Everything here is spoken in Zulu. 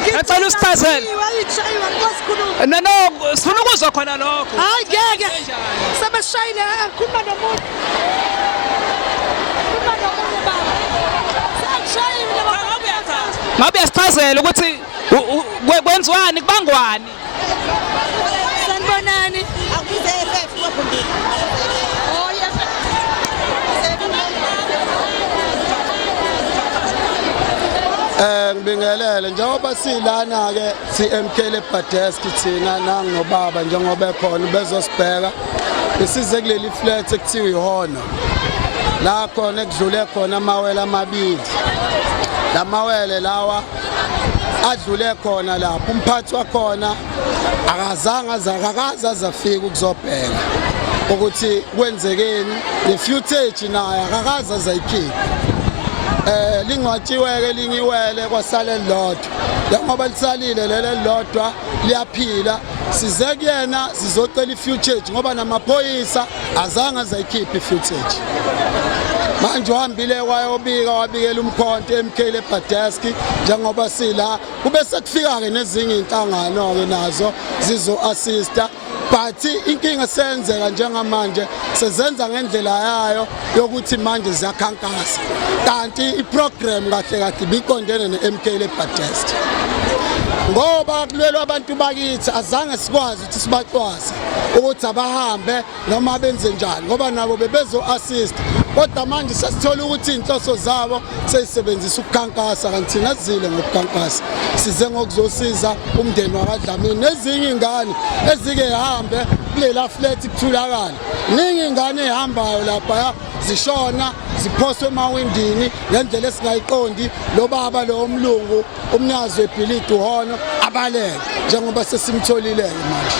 Ngicela usichazele. No, sifuna ukuzwa khona lokho. Hayi ngeke. Sebeshayile akhuluma nomuntu. Ngabe yasichazela ukuthi kwenziwani kubangwani. Sanibonani. Akuze FF wafundile. Oh yes. Ngibingelele njengoba silana ke CMK leBadesk thina nangobaba njengoba ekhona bezosibheka besize kuleli flat ekuthiwa ihona la khona ekudlule khona amawele amabili lamawele lawa adlule khona lapho umphathi wakhona akazange azafika ukuzobheka ukuthi kwenzekeni le footage nayo akakaza zayikhipha lingwatshiweke linyiwele kwasale lodwa njengoba lisalile lele lodwa liyaphila size kuyena sizocela ifootage ngoba namaphoyisa azange azayikhipha ifootage manje uhambile wayobika wabikela umkhonto eMK leBadesk njengoba sila kube sekufika ke nezinye inhlangano ke nazo zizo assista but inkinga senzeka njengamanje sezenza ngendlela yayo yokuthi manje ziyakhankasa kanti iprogram kahle kahle biqondene neMK leBadesk ngoba kulwelwa abantu bakithi azange sikwazi ukuthi sibaxwase ukuthi abahambe noma benze njani ngoba nabo bebezo assist kodwa manje sesithola ukuthi inhloso zabo seyisebenzisa ukukhankasa kanti thina sizile ngokukhankasa size ngokuzosiza umndeni wakwaDlamini nezinye ingane ezike hambe kulela flat kuthulakala ningi ingane ehambayo lapha zishona ziphoswe emawindini ngendlela esingayiqondi lo baba lo umlungu umnyazi webhilidi uhono abaleke njengoba sesimtholile manje